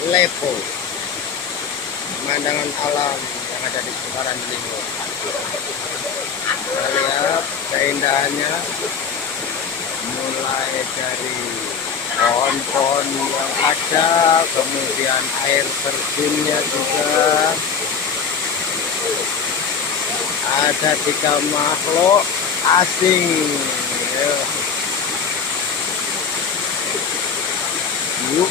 Lepo, pemandangan alam yang ada di seputaran Lingo. Kita lihat keindahannya, mulai dari pohon-pohon yang ada, kemudian air terjunnya juga. Ada 3 makhluk asing. Yuk.